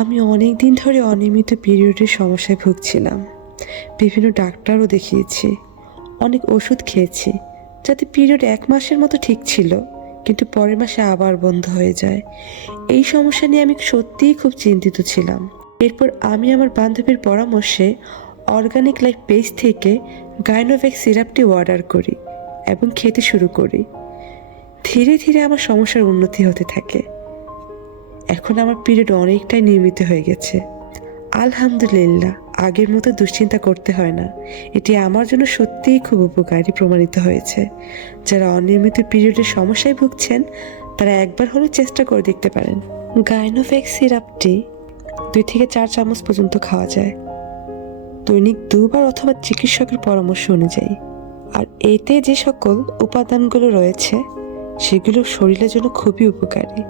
আমি অনেক দিন ধরে অনিয়মিত পিরিয়ডের সমস্যায় ভুগছিলাম। বিভিন্ন ডাক্তারও দেখিয়েছি, অনেক ওষুধ খেয়েছি, যাতে পিরিয়ড 1 মাসের মতো ঠিক ছিল, কিন্তু পরের মাসে আবার বন্ধ হয়ে যায়। এই সমস্যা নিয়ে আমি সত্যিই খুব চিন্তিত ছিলাম। এরপর আমি আমার বান্ধবীর পরামর্শে অর্গানিক লাইফ পেজ থেকে গাইনোভ্যাক্স সিরাপটি অর্ডার করি এবং খেতে শুরু করি। ধীরে ধীরে আমার সমস্যার উন্নতি হতে থাকে। এখন আমার পিরিয়ড অনেকটাই নিয়মিত হয়ে গেছে। আলহামদুলিল্লাহ, আগের মতো দুশ্চিন্তা করতে হয় না। এটি আমার জন্য সত্যিই খুব উপকারী প্রমাণিত হয়েছে। যারা অনিয়মিত পিরিয়ডের সমস্যায় ভুগছেন, তারা একবার হলেও চেষ্টা করে দেখতে পারেন। গাইনোভ্যাক্স সিরাপটি 2 থেকে 4 চামচ পর্যন্ত খাওয়া যায়, দৈনিক 2 বার অথবা চিকিৎসকের পরামর্শ অনুযায়ী। আর এতে যে সকল উপাদানগুলো রয়েছে, সেগুলো শরীরের জন্য খুবই উপকারী।